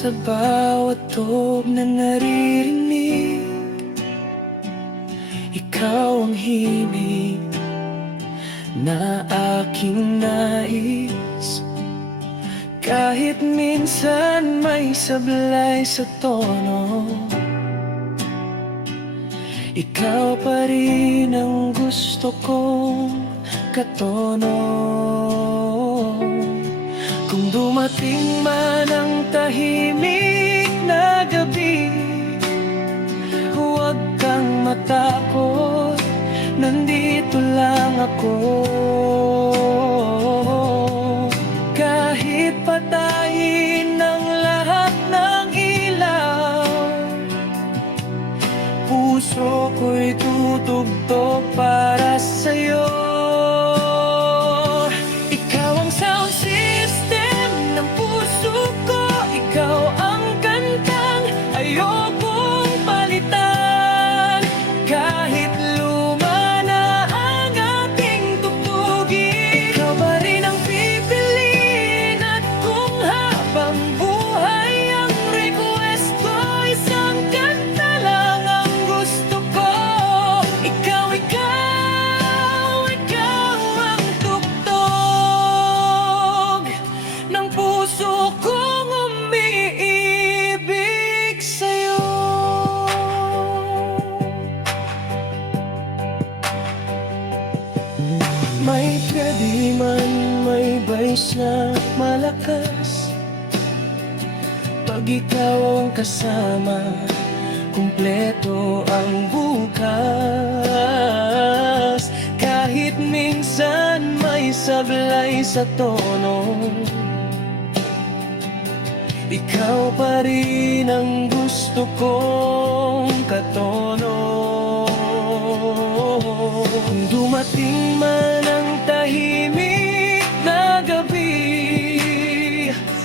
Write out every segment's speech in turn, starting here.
Sa bawat tog na naririnig, ikaw ang himig na aking nais. Kahit minsan may sablay sa tono, ikaw pa rin ang gusto kong katono. Kung dumating man ang tahimik na gabi, huwag kang matakot, nandito lang ako. Kahit patayin ang lahat ng ilaw, puso ko'y tutugtog para sa'yo. Ikaw ang sound system ng puso ko, ikaw ang kantang ayokong palitan. Kahit luma na ang ating tugtugin, ikaw pa rin ang pipiliin. At kung habang buhay ang request ko, isang kanta lang ang gusto ko. Ikaw, ikaw, ikaw ang tugtog ng puso kong umiibig sa'yo. May gabi man, may bays na malakas, pag ikaw ang kasama, kumpleto ang bukas. Kahit minsan may sablay sa tono, ikaw pa rin ang gusto kong katono. Kung dumating man ang tahimik na gabi,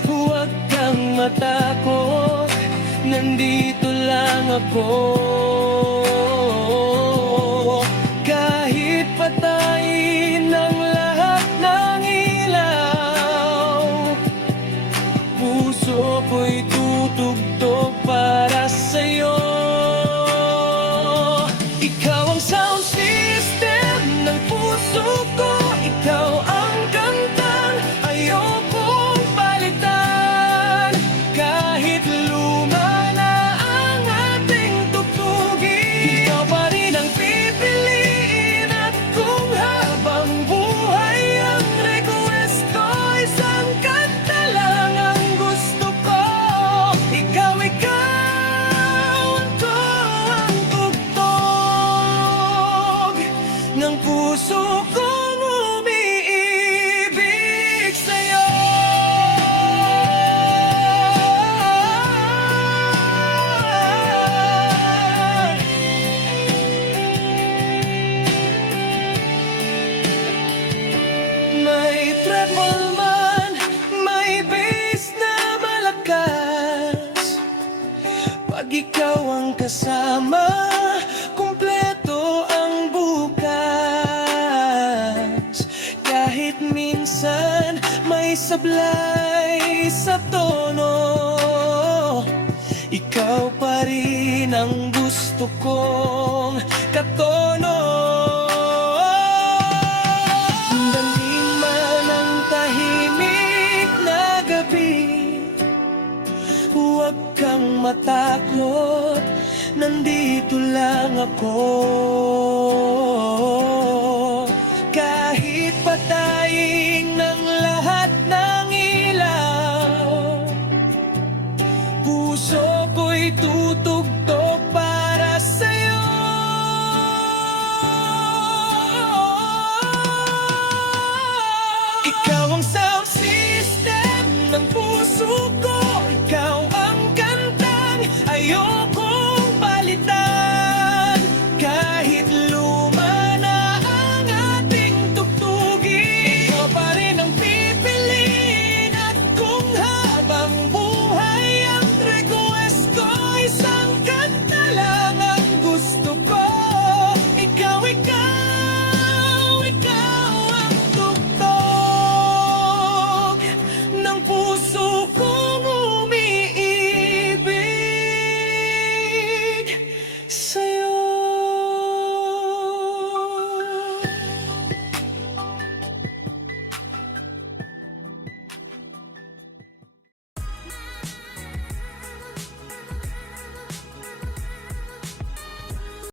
huwag kang matakot, nandito lang ako. Kahit patayin ang lahat ng ilaw, puso ko'y tutugtog para sa'yo. Ikaw ang sound system ng puso ko, ikaw ang kantang ayokong palitan. Kahit luma na ang ating tugtugin, ikaw pa rin ang pipiliin. At kung habang buhay ang request ko, isang kanta lang ang gusto ko. Ikaw, ikaw ang tugtog ng puso kong umiibig sa'yo. May treble man, may bass na malakas, pag ikaw ang kasama, kumpleto ang bukas. Kahit minsan may sablay sa tono, ikaw pa rin ang gusto kong